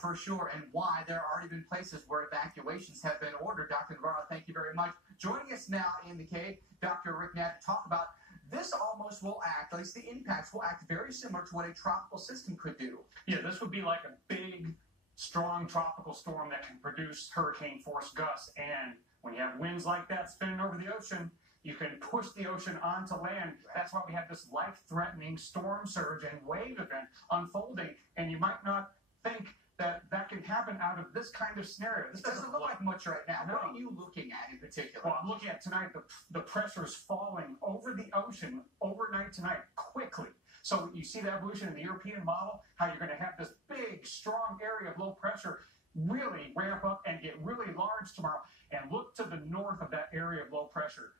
for sure, and why there have already been places where evacuations have been ordered. Dr. Navarro, thank you very much. Joining us now in the cave, Dr. Rick Knapp, to talk about this almost will act, at least the impacts will act very similar to what a tropical system could do. Yeah, this would be like a big, strong tropical storm that can produce hurricane force gusts. And when you have winds like that spinning over the ocean, you can push the ocean onto land. That's why we have this life-threatening storm surge and wave event unfolding. And you might not think that that can happen out of this kind of scenario. This doesn't look like much right now. No. What are you looking at in particular? Well, I'm looking at tonight, the pressure's falling over the ocean overnight tonight quickly. So you see the evolution in the European model, how you're going to have this big, strong area of low pressure really ramp up and get really large tomorrow. And look to the north of that area of low pressure.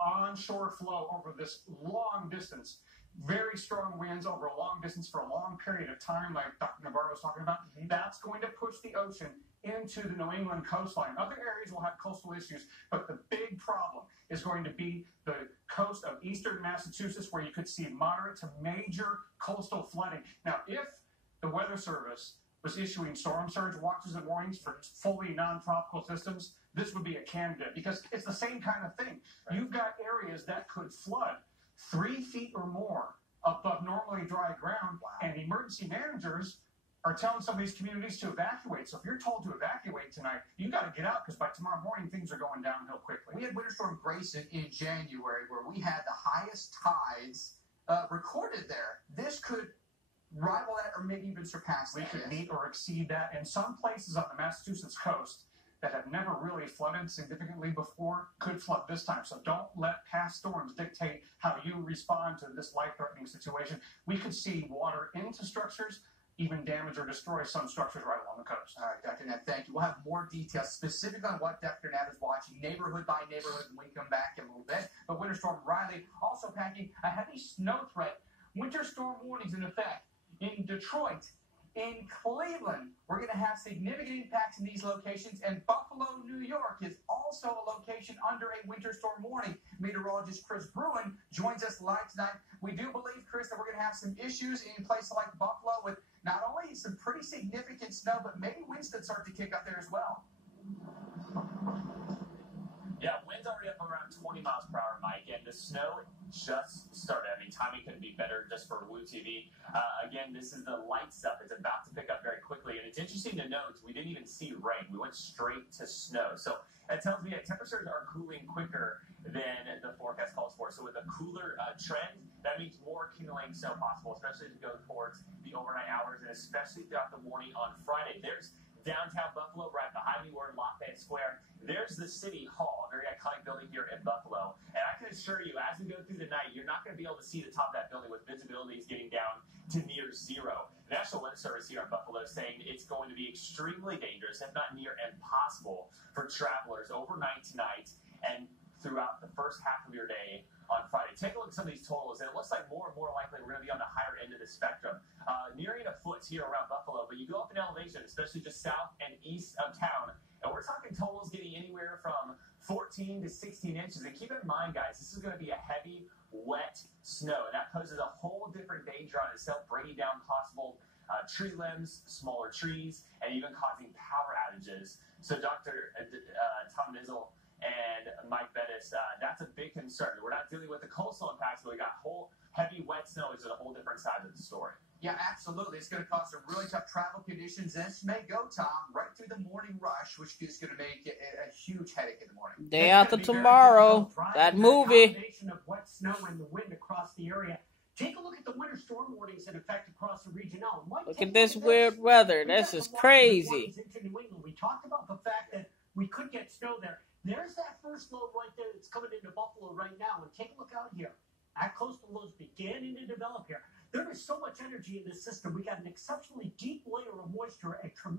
Onshore flow over this long distance. Very strong winds over a long distance for a long period of time, like Dr. Navarro was talking about. That's going to push the ocean into the New England coastline. Other areas will have coastal issues, but the big problem is going to be the coast of eastern Massachusetts, where you could see moderate to major coastal flooding. Now, if the Weather Service was issuing storm surge watches and warnings for fully non-tropical systems, this would be a candidate, because it's the same kind of thing. Right. You've got areas that could flood 3 feet or more above normally dry ground, and emergency managers are telling some of these communities to evacuate. So if you're told to evacuate tonight, you got to get out, because by tomorrow morning, things are going downhill quickly. We had Winter Storm Grayson in January, where we had the highest tides recorded there. This could rival that or maybe even surpass that. We could meet or exceed that. And some places on the Massachusetts coast that have never really flooded significantly before could flood this time. So don't let past storms dictate how you respond to this life-threatening situation. We could see water into structures, even damage or destroy some structures right along the coast. All right, Dr. Knapp, thank you. We'll have more details specific on what Dr. Knapp is watching, neighborhood by neighborhood, when we come back in a little bit. But Winter Storm Riley also packing a heavy snow threat. Winter storm warnings in effect in Detroit. In Cleveland, we're going to have significant impacts in these locations, and Buffalo, New York is also a location under a winter storm warning. Meteorologist Chris Bruin joins us live tonight. We do believe, Chris, that we're going to have some issues in places like Buffalo with not only some pretty significant snow, but maybe winds that start to kick up there as well. Yeah, wind's already up around 20 miles per hour, Mike, and the snow just started. I mean, timing couldn't be better just for Woo TV. Again, this is the light stuff. It's about to pick up very quickly, and it's interesting to note we didn't even see rain. We went straight to snow. So that tells me that temperatures are cooling quicker than the forecast calls for. So with a cooler trend, that means more accumulating snow possible, especially as we go towards the overnight hours and especially throughout the morning on Friday. There's downtown Buffalo, right behind me, we're in Lafayette Square. There's the City Hall, a very iconic building here in Buffalo. And I can assure you, as we go through the night, you're not going to be able to see the top of that building with visibility is getting down to near zero. The National Weather Service here in Buffalo is saying it's going to be extremely dangerous, if not near impossible, for travelers overnight tonight and throughout the first half of your day on Friday. Take a look at some of these totals, and it looks like more and more likely we're going to be on the higher end of the spectrum. Nearing a foot here around Buffalo, but you go up in elevation, especially just south and east of town, and we're talking totals getting anywhere from 14 to 16 inches. And keep in mind, guys, this is going to be a heavy, wet snow, and that poses a whole different danger on itself, breaking down possible tree limbs, smaller trees, and even causing power outages. So Dr. Tom Nizzle and Mike Bettis, that's a big concern. We're not dealing with the coastal impacts, but we got whole heavy wet snow, which is a whole different side of the story. Yeah, absolutely. It's going to cause some really tough travel conditions. This may go, Tom, right through the morning rush, which is going to make it a huge headache in the morning. Day after tomorrow, that movie. Of wet snow and the wind across the area. Take a look at the winter storm warnings in effect across the region now. Look at this weird weather. This is crazy. We talked about the fact that we could get snow there. There's that first low right there that's coming into Buffalo right now. And take a look out here. That coastal low is beginning to develop here. There is so much energy in this system. We got an exceptionally deep layer of moisture, a tremendous